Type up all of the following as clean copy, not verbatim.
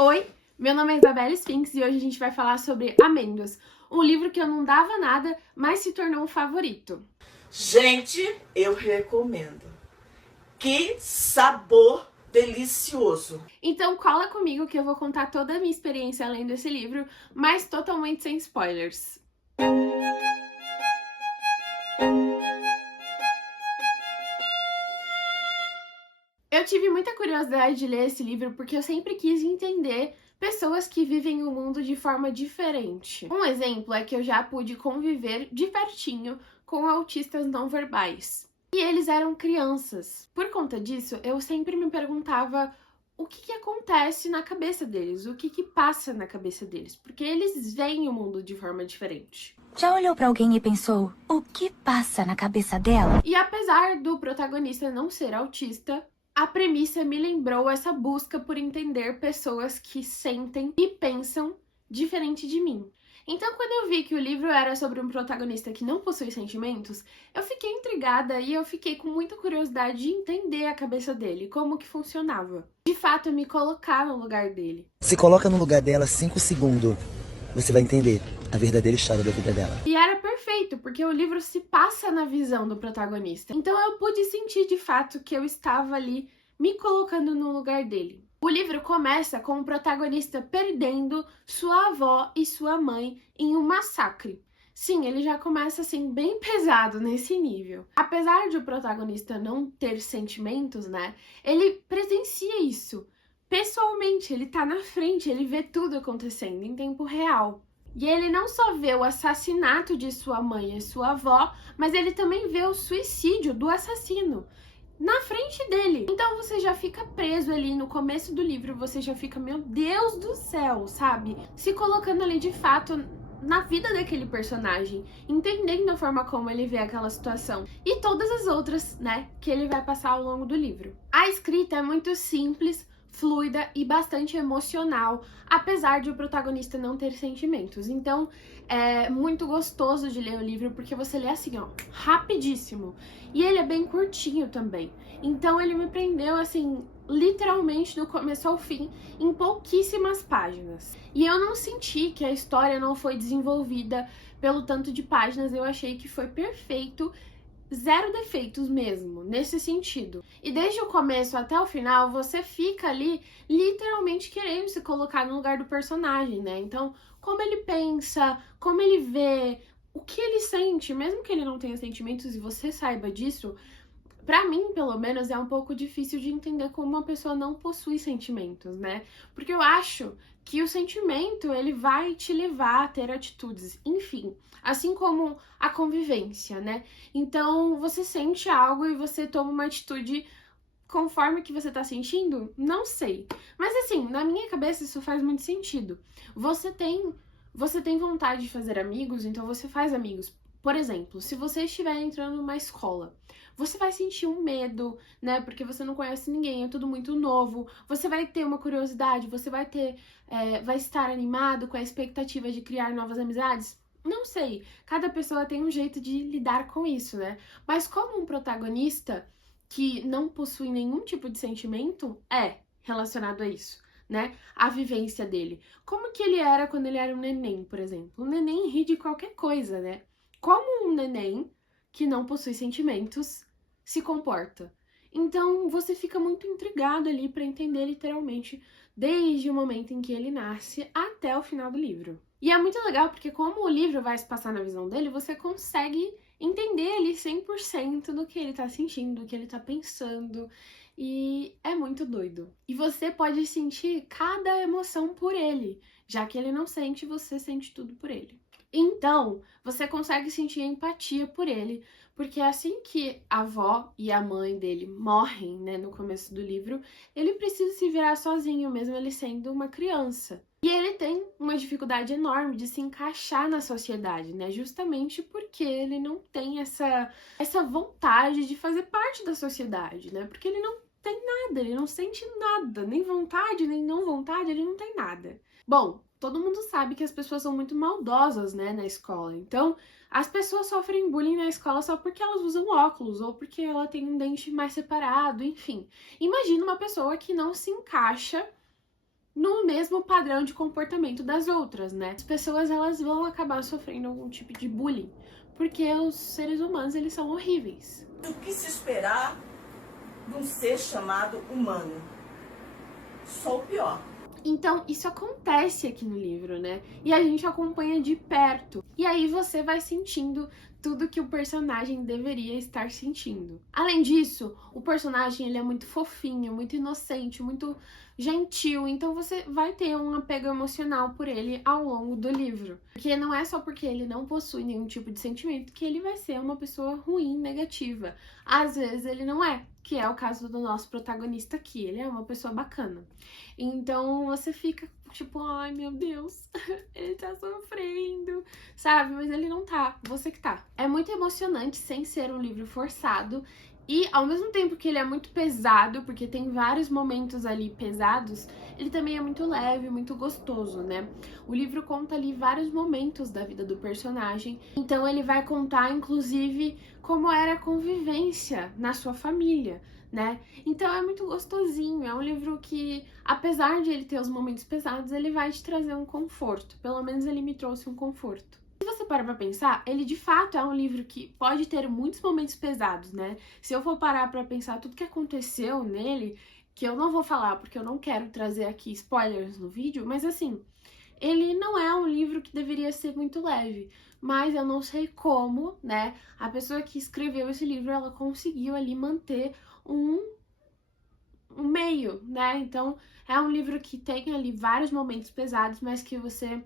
Oi, meu nome é Isabela Sphinx e hoje a gente vai falar sobre Amêndoas, um livro que eu não dava nada, mas se tornou um favorito. Gente, eu recomendo. Que sabor delicioso! Então cola comigo que eu vou contar toda a minha experiência lendo esse livro, mas totalmente sem spoilers. Eu tive muita curiosidade de ler esse livro porque eu sempre quis entender pessoas que vivem o mundo de forma diferente. Um exemplo é que eu já pude conviver de pertinho com autistas não verbais. E eles eram crianças. Por conta disso, eu sempre me perguntava o que acontece na cabeça deles, o que passa na cabeça deles, porque eles veem o mundo de forma diferente. Já olhou pra alguém e pensou, o que passa na cabeça dela? E apesar do protagonista não ser autista, a premissa me lembrou essa busca por entender pessoas que sentem e pensam diferente de mim. Então, quando eu vi que o livro era sobre um protagonista que não possui sentimentos, eu fiquei intrigada e eu fiquei com muita curiosidade de entender a cabeça dele, como que funcionava. De fato, me colocar no lugar dele. Se coloca no lugar dela 5 segundos, você vai entender a verdadeira história da vida dela. E era perfeito, porque o livro se passa na visão do protagonista. Então eu pude sentir de fato que eu estava ali me colocando no lugar dele. O livro começa com o protagonista perdendo sua avó e sua mãe em um massacre. Sim, ele já começa assim bem pesado nesse nível. Apesar de o protagonista não ter sentimentos, né? Ele presencia isso. Pessoalmente, ele tá na frente, ele vê tudo acontecendo em tempo real. E ele não só vê o assassinato de sua mãe e sua avó, mas ele também vê o suicídio do assassino na frente dele. Então você já fica preso ali no começo do livro, você já fica, meu Deus do céu, sabe? Se colocando ali de fato na vida daquele personagem, entendendo a forma como ele vê aquela situação e todas as outras, né, que ele vai passar ao longo do livro. A escrita é muito simples, fluida e bastante emocional, apesar de o protagonista não ter sentimentos. Então, é muito gostoso de ler o livro porque você lê assim, ó, rapidíssimo. E ele é bem curtinho também. Então, ele me prendeu assim, literalmente do começo ao fim, em pouquíssimas páginas. E eu não senti que a história não foi desenvolvida pelo tanto de páginas, eu achei que foi perfeito. Zero defeitos mesmo, nesse sentido. E desde o começo até o final, você fica ali literalmente querendo se colocar no lugar do personagem, né? Então, como ele pensa, como ele vê, o que ele sente, mesmo que ele não tenha sentimentos e você saiba disso, pra mim, pelo menos, é um pouco difícil de entender como uma pessoa não possui sentimentos, né? Porque eu acho que o sentimento, ele vai te levar a ter atitudes, enfim, assim como a convivência, né? Então, você sente algo e você toma uma atitude conforme que você tá sentindo? Não sei. Mas assim, na minha cabeça isso faz muito sentido. Você tem vontade de fazer amigos, então você faz amigos. Por exemplo, se você estiver entrando numa escola, você vai sentir um medo, né? Porque você não conhece ninguém, é tudo muito novo. Você vai ter uma curiosidade, você vai estar animado com a expectativa de criar novas amizades. Não sei, cada pessoa tem um jeito de lidar com isso, né? Mas como um protagonista que não possui nenhum tipo de sentimento é relacionado a isso, né? A vivência dele. Como que ele era quando ele era um neném, por exemplo? O neném ri de qualquer coisa, né? Como um neném que não possui sentimentos se comporta. Então você fica muito intrigado ali para entender literalmente desde o momento em que ele nasce até o final do livro. E é muito legal porque como o livro vai se passar na visão dele, você consegue entender ali 100% do que ele tá sentindo, do que ele tá pensando. E é muito doido. E você pode sentir cada emoção por ele, já que ele não sente, você sente tudo por ele. Então, você consegue sentir empatia por ele, porque assim que a avó e a mãe dele morrem, né, no começo do livro, ele precisa se virar sozinho, mesmo ele sendo uma criança. E ele tem uma dificuldade enorme de se encaixar na sociedade, né, justamente porque ele não tem essa vontade de fazer parte da sociedade, né, porque ele não tem nada, ele não sente nada, nem vontade, nem não vontade, ele não tem nada. Bom, todo mundo sabe que as pessoas são muito maldosas, né, na escola. Então, as pessoas sofrem bullying na escola só porque elas usam óculos ou porque ela tem um dente mais separado, enfim. Imagina uma pessoa que não se encaixa no mesmo padrão de comportamento das outras, né? As pessoas, elas vão acabar sofrendo algum tipo de bullying, porque os seres humanos, eles são horríveis. O que se esperar de um ser chamado humano? Só o pior. Então, isso acontece aqui no livro, né? E a gente acompanha de perto. E aí você vai sentindo tudo que o personagem deveria estar sentindo. Além disso, o personagem, ele é muito fofinho, muito inocente, muito gentil. Então você vai ter um apego emocional por ele ao longo do livro. Porque não é só porque ele não possui nenhum tipo de sentimento que ele vai ser uma pessoa ruim, negativa. Às vezes ele não é, que é o caso do nosso protagonista aqui. Ele é uma pessoa bacana. Então você fica tipo, ai meu Deus, ele tá sofrendo, sabe? Mas ele não tá, você que tá. É muito emocionante sem ser um livro forçado. E ao mesmo tempo que ele é muito pesado, porque tem vários momentos ali pesados, ele também é muito leve, muito gostoso, né? O livro conta ali vários momentos da vida do personagem. Então ele vai contar, inclusive, como era a convivência na sua família, né? Então é muito gostosinho, é um livro que, apesar de ele ter os momentos pesados, ele vai te trazer um conforto. Pelo menos ele me trouxe um conforto. Se você parar pra pensar, ele de fato é um livro que pode ter muitos momentos pesados, né? Se eu for parar pra pensar tudo que aconteceu nele, que eu não vou falar porque eu não quero trazer aqui spoilers no vídeo, mas assim, ele não é um livro que deveria ser muito leve, mas eu não sei como, né? A pessoa que escreveu esse livro, ela conseguiu ali manter um meio, né? Então, é um livro que tem ali vários momentos pesados, mas que você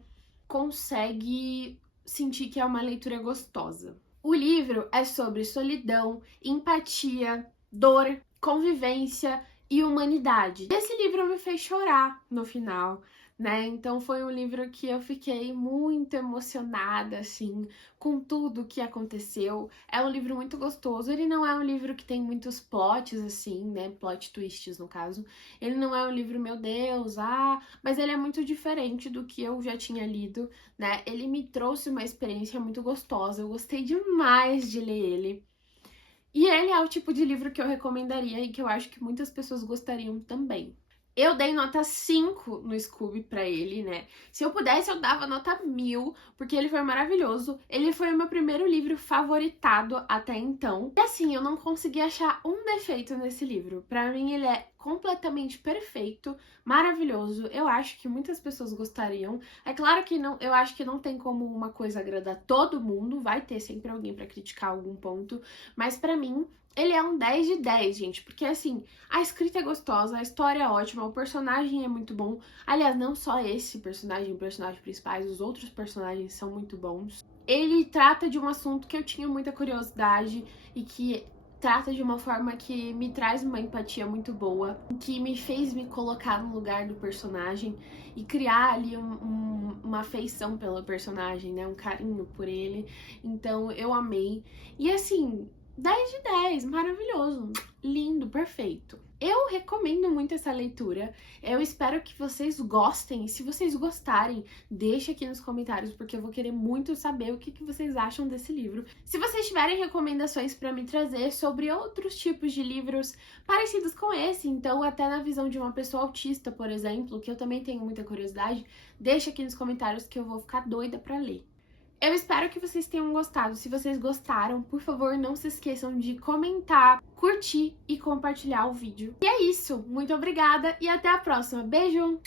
consegue sentir que é uma leitura gostosa. O livro é sobre solidão, empatia, dor, convivência e humanidade. Esse livro me fez chorar no final, né? Então foi um livro que eu fiquei muito emocionada, assim, com tudo que aconteceu. É um livro muito gostoso. Ele não é um livro que tem muitos plots, assim, né? Plot twists, no caso. Ele não é um livro, meu Deus, mas ele é muito diferente do que eu já tinha lido, né? Ele me trouxe uma experiência muito gostosa. Eu gostei demais de ler ele. E ele é o tipo de livro que eu recomendaria e que eu acho que muitas pessoas gostariam também. Eu dei nota 5 no Scooby pra ele, né? Se eu pudesse, eu dava nota 1000, porque ele foi maravilhoso. Ele foi o meu primeiro livro favoritado até então. E assim, eu não consegui achar um defeito nesse livro. Pra mim, ele é completamente perfeito, maravilhoso. Eu acho que muitas pessoas gostariam. É claro que não, eu acho que não tem como uma coisa agradar todo mundo. Vai ter sempre alguém pra criticar algum ponto. Mas pra mim, ele é um 10 de 10, gente, porque assim, a escrita é gostosa, a história é ótima, o personagem é muito bom. Aliás, não só esse personagem, personagens principais, os outros personagens são muito bons. Ele trata de um assunto que eu tinha muita curiosidade e que trata de uma forma que me traz uma empatia muito boa, que me fez me colocar no lugar do personagem e criar ali uma afeição pelo personagem, né, um carinho por ele. Então eu amei. E assim, 10 de 10, maravilhoso, lindo, perfeito. Eu recomendo muito essa leitura, eu espero que vocês gostem, se vocês gostarem, deixe aqui nos comentários, porque eu vou querer muito saber o que vocês acham desse livro. Se vocês tiverem recomendações para me trazer sobre outros tipos de livros parecidos com esse, então até na visão de uma pessoa autista, por exemplo, que eu também tenho muita curiosidade, deixa aqui nos comentários que eu vou ficar doida para ler. Eu espero que vocês tenham gostado. Se vocês gostaram, por favor, não se esqueçam de comentar, curtir e compartilhar o vídeo. E é isso. Muito obrigada e até a próxima. Beijo!